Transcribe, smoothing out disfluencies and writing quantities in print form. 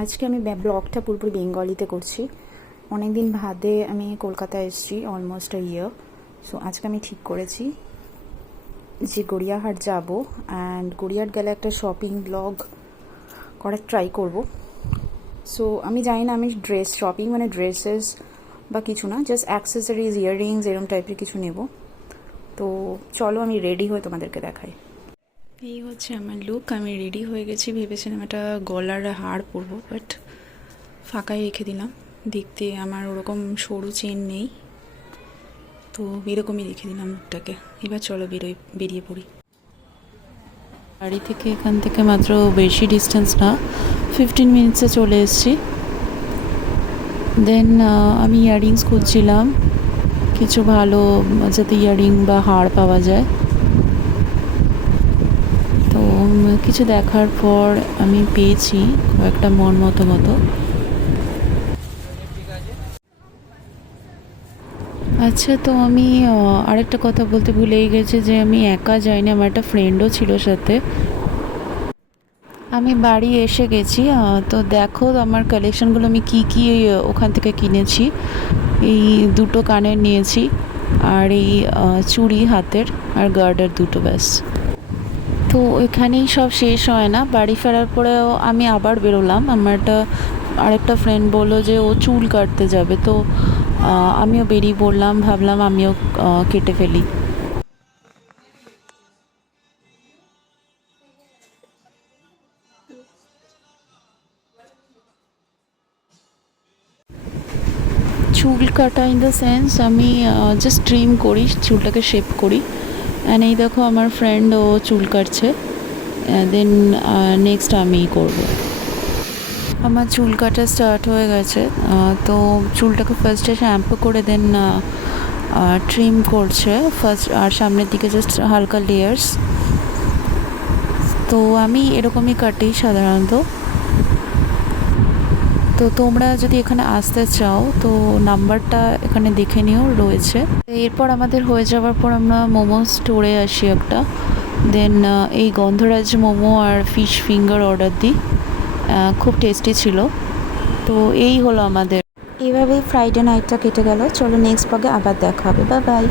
আজকে আমি ব্লগটা পুরোপুরি বেঙ্গলিতে করছি। অনেক দিন বাদে আমি কলকাতায় এসেছি, অলমোস্ট আ ইয়ার। সো আজকে আমি ঠিক করেছি যে গড়িয়াহাট যাব, অ্যান্ড গড়িয়াহাট গেলে একটা শপিং ব্লগ করার ট্রাই করব। সো আমি জানি না আমি ড্রেস শপিং মানে ড্রেসেস বা কিছু না, জাস্ট অ্যাক্সেসরিজ, ইয়াররিংস এরকম টাইপের কিছু নেব। তো চলো আমি রেডি হয়ে তোমাদেরকে দেখাই। এই হচ্ছে আমার লুক। আমি রেডি হয়ে গেছি, ভেবেছিলাম একটা গলার হার পরবো, বাট ফাঁকাই রেখে দিলাম। দেখতে আমার ওরকম সরু চেন নেই, তো এরকমই রেখে দিলাম লুকটাকে। এবার চলো বেরিয়ে পড়ি। বাড়ি থেকে এখান থেকে মাত্র বেশি ডিস্টেন্স না, 15 মিনিটসে চলে এসেছি। দেন আমি ইয়াররিংস খুঁজছিলাম, কিছু ভালো যাতে ইয়াররিং বা হার পাওয়া যায়। তো কিছু দেখার পর আমি পেয়েছি কয়েকটা মন মতো। আচ্ছা, তো আমি আরেকটা কথা বলতে ভুলেই গেছি যে আমি একা যাইনি, আমার একটা ফ্রেন্ডও ছিল সাথে। আমি বাড়ি এসে গেছি। তো দেখো আমার কালেকশনগুলো আমি কি ওখান থেকে কিনেছি। এই দুটো কানের নিয়েছি, আর এই চুড়ি হাতের, আর গার্ডার দুটো, ব্যাস। তো এখানেই সব শেষ হয় না, বাড়ি ফেরার পরেও আমি আবার বেরোলাম। আমার আরেকটা ফ্রেন্ড বললো যে ও চুল কাটতে যাবে, তো আমিও বেরিয়ে পড়লাম, ভাবলাম আমিও কেটে ফেলি। চুল কাটা ইন দ্য সেন্স আমি জাস্ট ট্রিম করি, চুলটাকে শেপ করি। অ্যান্ড এই দেখো আমার ফ্রেন্ড ও চুল কাটছে, দেন নেক্সট আমিই করব। আমার চুল কাটা স্টার্ট হয়ে গেছে। তো চুলটাকে ফার্স্টে শ্যাম্পু করে দেন ট্রিম করছে ফার্স্ট, আর সামনের দিকে জাস্ট হালকা লেয়ার্স। তো আমি এরকমই কাটি সাধারণত। তো তোমরা যদি এখানে আসতে চাও তো নাম্বারটা এখানে দেখে নিও, রয়েছে। এরপর আমাদের হয়ে যাওয়ার পর আমরা মোমো স্টোরে আসি একটা। দেন এই গন্ধরাজ মোমো আর ফিশ ফিঙ্গার অর্ডার দিই, খুব টেস্টি ছিল। তো এই হলো আমাদের। এভাবেই ফ্রাইডে নাইটটা কেটে গেল। চলো নেক্সট ব্লগে আবার দেখা হবে। Bye bye.